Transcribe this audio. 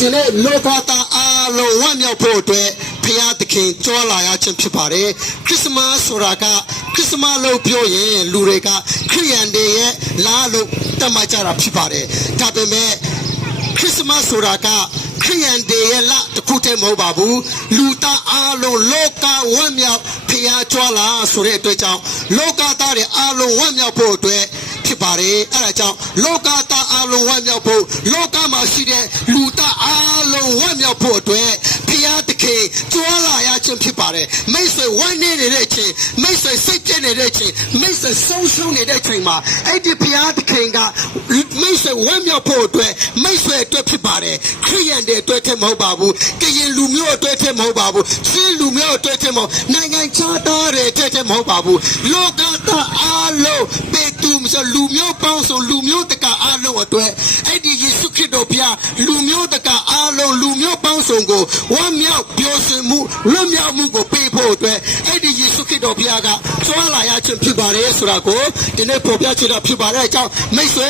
ဒီနေ့လောကသားအားလုံးဝမ်းမြောက်ဖို့အတွက်ဖျားသခင်ကြွားလာရခြင်းဖြစ်ပါတယ်ခရစ်စမတ်ဆိုတာကခရစ်စမတ်လို့ပြောရင်လူတွေကခရိယန်တွေရဲ့လားလို့တတ်မှတ်ကြတာဖြစ်ပါတယ်ဒါပေမဲ့ခရစ်စမတ်ဆိုတာကခရိယန်တွေရဲ့လားတစ်ခုတည်းမဟုတ်ပါဘူးလူသားအားလုံးလောကဝမ်းမြောက်ဖျားကြွားလာဆိုတဲ့အတွက်ကြောင့်လောကသားတွေအားလုံးဝမ်းမြောက်ဖို့အတွက်ဖြစ်ပါတယ်အဲ့ဒါကြောင့်လောကသားအားလုံးဝမ်းမြောက်ဖို့လောကမှာရှိတဲ့လူသားအားလုံးဝမ်းမြောက်ဖို့အတွက်ဖျားသခင်ကြွားလာရခြင်းဖြစ်ပါတယ်မိတ်ဆွေဝမ်းနေတဲ့အချိန်မိတ်ဆွေစိတ်ပြည့်နေတဲ့အချိန်မိတ်ဆွေဆုံးရှုံးနေတဲ့အချိန်မှာအဲ့ဒီဖျားသခင်ကမိတ်ဆွေဝမ်းမြောက်ဖို့အတွက်မိတ်ဆွေအတွက်ဖြစ်ပါတယ်ခရိယန်တွေအတွက်တည်းမဟုတ်ပါဘူးကရင်လူမျိုးအတွက်တည်းမဟုတ်ပါဘူးချင်းလူမျိုးအတွက်တည်းမဟုတ်နိုင်ငံခြားသားတွေအတွက်တည်းမဟုတ်ပါဘူးလောကသားအားလုံးပေတူမဆိုလူမျိုးပေါင်းစုံလူမျိုးတကာအားလုံးအတွက်အဲ့ဒီယေရှုခရစ်တော်ဘုရားလူမျိုးတကာအားလုံးလူမျိုးပေါင်းစုံကိုဝမ်းမြောက်ပျော်ရွှင်မှုလွတ်မြောက်မှုကိုပေးဖို့အတွက်အဲ့ဒီယေရှုခရစ်တော်ဘုရားကကြွားလာရခြင်းဖြစ်ပါတယ်ဆိုတာကိုဒီနေ့ပေါ်ပြချင်တာဖြစ်ပါတယ်အကြောင်းမိတ်ဆွေ